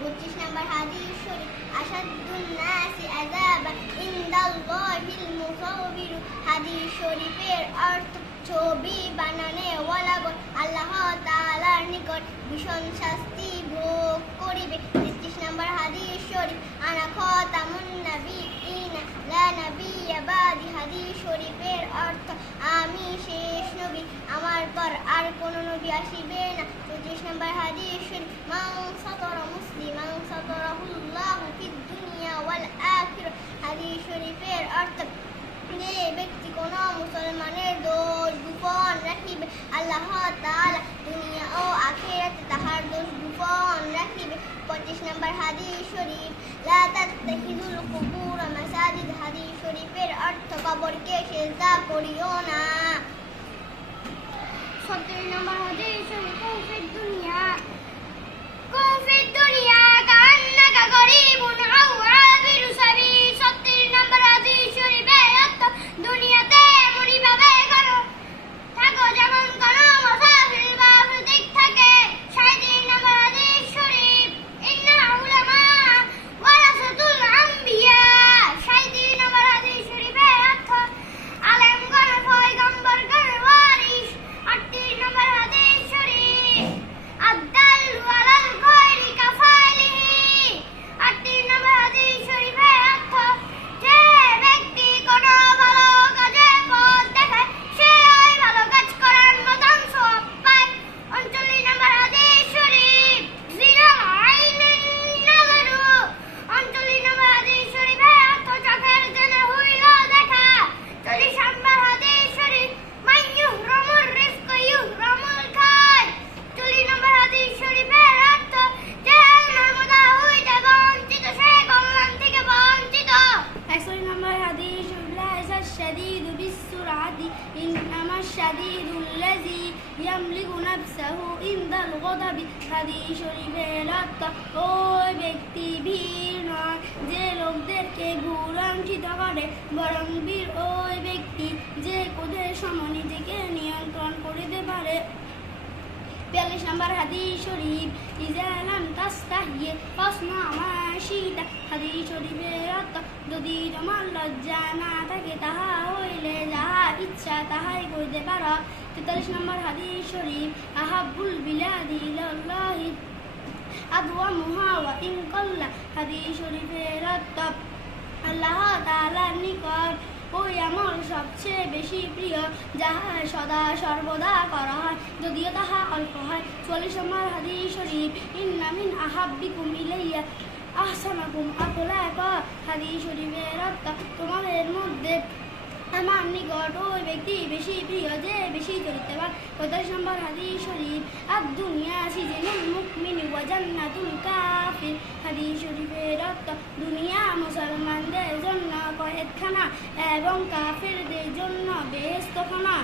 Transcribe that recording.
32 নম্বর হাদিস শরীফ, আশাদ্দুন নাসি আযাবান ইনদাল্লাহিল মুসাউবির। হাদিস শরীফের অর্থ ছবি বানানে ওয়ালাগণ আল্লাহ তাআলার নিকট ভীষণ শাস্তি ভোগ করিবে। 33 নম্বর হাদিস শরীফ, আনা খাতামুন নবিয়্যিনা লা নাবিয়্যা বাদি। হাদিস শরীফের অর্থ আমি শেষ নবী, আমার পর আর কোন নবী আসিবে না। 34 নম্বর হাদিস শরীফ, মান সাতারা মুসলিমান সাতারাহুল্লাহু ফিদ দুনিয়া ওয়াল আখিরাহ। হাদিস শরীফের অর্থ যে ব্যক্তি কোন মুসলমানের দোষ গোপন রাখিবে, আল্লাহ তাআলা দুনিয়া ও আখিরাতে তাহার দোষ গোপন রাখিবে। 25 নম্বর হাদিস শরীফ, লা তাত্তাখিযুল কুবুর মাসাজিদ। হাদিস শরীফের অর্থ কবরকে সিজদা করিও না। 70 নম্বর হাদিস শরীফ, কুন ফিদ দুনিয়া কান্নাকা গরীবুন আও আবিরু সাবিল। 70 নম্বর হাদিস শরীফের অর্থ দুনিয়াতে এমনই ভাবে থাকো যেমন কোন মুসাফির বা প্রতীক থাকে। 37 নম্বর হাদিস শরীফ, ইন্নাল উলামা ওয়ারাসাতুল আমবিয়া। 37 নম্বর হাদিস শরীফের অর্থ আলেমগণ পয়গম্বরগণের ওয়ারিস। 38 নম্বর হাদিস শরীফ, আদ-দাল্লু আলাল খায়রি কাফাইলিহি। 38 নম্বর হাদিস শরীফের অর্থ যে ব্যক্তি কোন ভালো কাজের পথ দেখায় সে ওই ভালো কাজ করার মতন সওয়াব পায়। 39 নম্বর হাদিস শরীফ, জিনাল আইনিন নাযারু। 39 নম্বর হাদিস শরীফের অর্থ চোখের জেনে হইল দেখা। 40 নম্বর হাদিস শরীফ, মান ইউহরামুর রিজক ইউহরামুল খায়র। 40 নম্বর হাদিস শরীফের অর্থ যে নর্মদা হইতে বঞ্চিত সে কল্যাণ থেকে বঞ্চিত। 41 নম্বর হাদিস শরীফ, লাইসা শাদীদু বিসসুরআতি ইন্নামাশ শাদীদুল্লাযী ইয়ামলিকু নাফসাহু ইনদাল গদাবি। হাদিস শরীফের অর্থ ওই ব্যক্তি বীর নয় যে লোকদেরকে ভুলাঞ্চিত করে, বরং বীর ওই ব্যক্তি যে ক্রোধের সময় নিজেকে নিয়ন্ত্রণ করিতে পারে। 42 নম্বর হাদিস শরীফ, ইযা লাম তাস্তাহি ফাসনা মা শি'তা। হাদিস শরীফের অর্থ যদি তোমার লজ্জা না থাকে তাহা হইলে যাহা ইচ্ছা তাহাই করিতে পারো। 43 নম্বর হাদিস শরীফ, আহাব্বুল বিলাদি ইলাল্লাহি আদওয়ামুহা ওয়া ইন কাল্লা। হাদিস শরীফের অর্থ আল্লাহ তাআলার নিকট ওই আমল সবচেয়ে বেশি প্রিয় যাহা সদা সর্বদা করা হয়, যদিও তাহা অল্প হয়। 44 নম্বর হাদিস শরীফ, ইন্না মিন আহাব্বিকুম ইলাইয়া আহসানাকুম আখলাকা। হাদিস শরীফের অর্থ তোমাদের মধ্যে আমার নিকট ওই ব্যক্তি বেশি প্রিয় যে বেশি চরিত্রবান। 45 নম্বর হাদিস শরীফ, আদ-দুনিয়া সিজনুল মুমিন ওয়া জান্নাতুল কাফির। হাদিস শরীফের অর্থ দুনিয়া মুসলমানদের জন্য কয়েদখানা এবং কাফিরদের জন্য বেহেশতখানা।